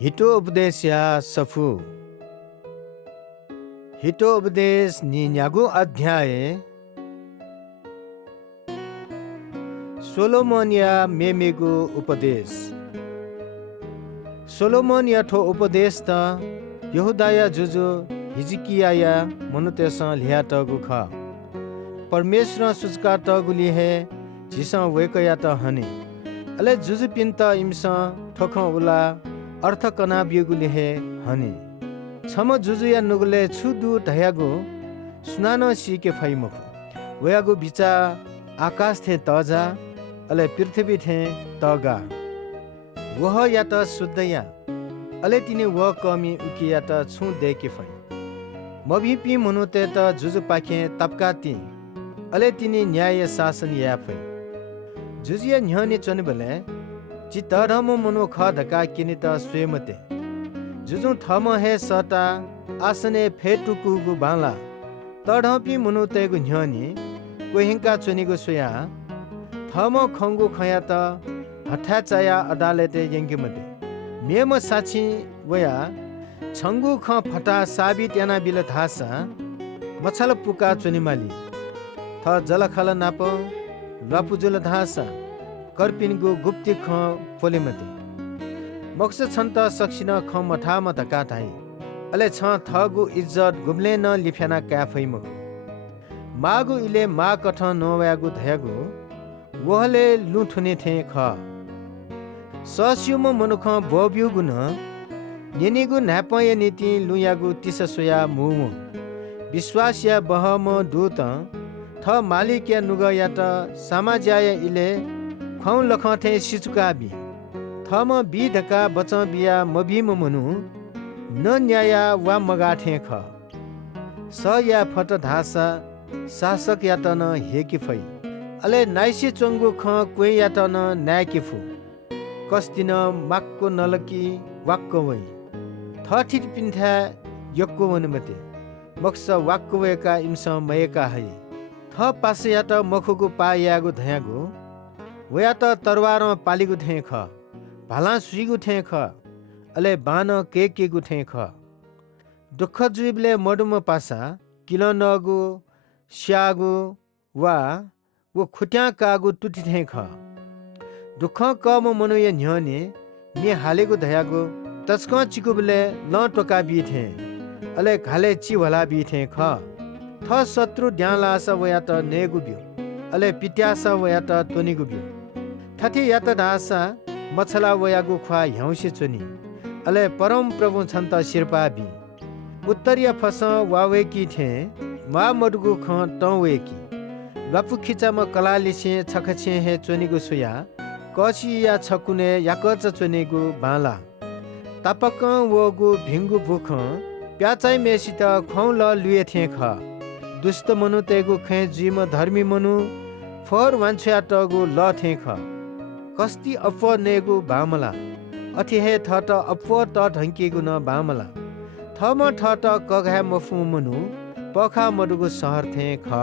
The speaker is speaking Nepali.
हिटो उपदेश या सफु हिटो उपदेश निन्यागु अध्याय सोलोमन या मेमेगु उपदेश सोलोमन या ठो उपदेश त यहुदाया जुजु हिजकिया या मनुतेस लिया तगु ख परमेश्वर सुचका तगुली हे झिसा वेकया त हने अले जुजु पिन्त इमसा ठोख उला अर्थ कना बिगुले हे हने छम जुजु या नुगले छुदु धयागु सुनानो सिके फैमखु वयागु बिचा आकाश थे तजा अले पृथ्वी थे तगा वह या त शुद्धया अले तिने व कमी उकिया त छु देके फै मभिपि मनुते त जुजु पाखे तपका ति अले तिने न्याय शासन या फै जुजिया न्हने चनबले चि तरम मनु ख धका किनि त स्वयमते जुजु थम हे सता आसने फेटुकुगु बाला तडपि मनु तेगु न्हने कोहिंका चुनिगु सोया थम खंगु खया त हठा चाया अदालते यंगिमते मेम साची वया छंगु ख फटा साबित याना बिल धासा मछल पुका चुनिमाली थ जलखल नाप लपुजुल धासा कर्पिनको गुप्ती ख फोलेमते मक्स छन् त सक्सिन ख मठाम धका धाइ अले छ थगु इज्जत गुम्ले न लिफ्याना क्याफैम मागु इले मा कठ नवयागु धयागु वहले लुठुने थे ख सस्युम मनुख बोब्युगु न नेनिगु नापय नीति लुयागु तिस सोया मुमु विश्वास या बहम दूत थ मालिक या नुग या त समाज्याय इले खौ लखथे सिचुकाबी थम बी धका बच बिया मभिम मनु न न्याया वा मगाथे ख स या फट धासा शासक या त न हेकी फै अले नाइसी चंगु ख क्वे या त न नायकी फु कस्तिन माक्को नलकी वाक्को वै थठिट पिन्था यक्को वनमते मक्स वाक्को वेका इम्स मयका है थ पास या त मखुगु पायागु धयागु वया त तरवार पालिगु थे ख भाला सुइगु थे ख अले बान केगु थे ख दुख जुइबले मडुम पासा किल नगु स्यागु वा वो खुट्या कागु टुटी थे ख दुख कम मनुय न्हने मे हालेगु धयागु तस्क चिकुबले ल टोका बि थे अले घाले ची भला बि थे ख थ शत्रु ड्याला स वया त नेगु बिउ अले पिट्यास वया त तोनिगु बिउ थथि या त दासा मछला वयागु ख्वा ह्याउसी चुनी अले परम प्रभु छन्त शिरपा बि उत्तरीय फस वावेकी थे मा मडुगु ख टवेकी बापु खिचाम कलालिसे छखछे हे चुनिगु सुया कछि या छकुने याकच चुनिगु बाला तापक वगु भिंगु बुख प्याचाइ मेसित खौ ल लुए थे ख दुष्ट मनु तेगु खे जिम धर्मी मनु फर वान्छया टगु ल थे ख कस्ती अफ नेगु बामला अथि हे थट अफ त ढंकेगु न बामला थम ठट कघा मफु मनु पखा मडुगु सहर थे ख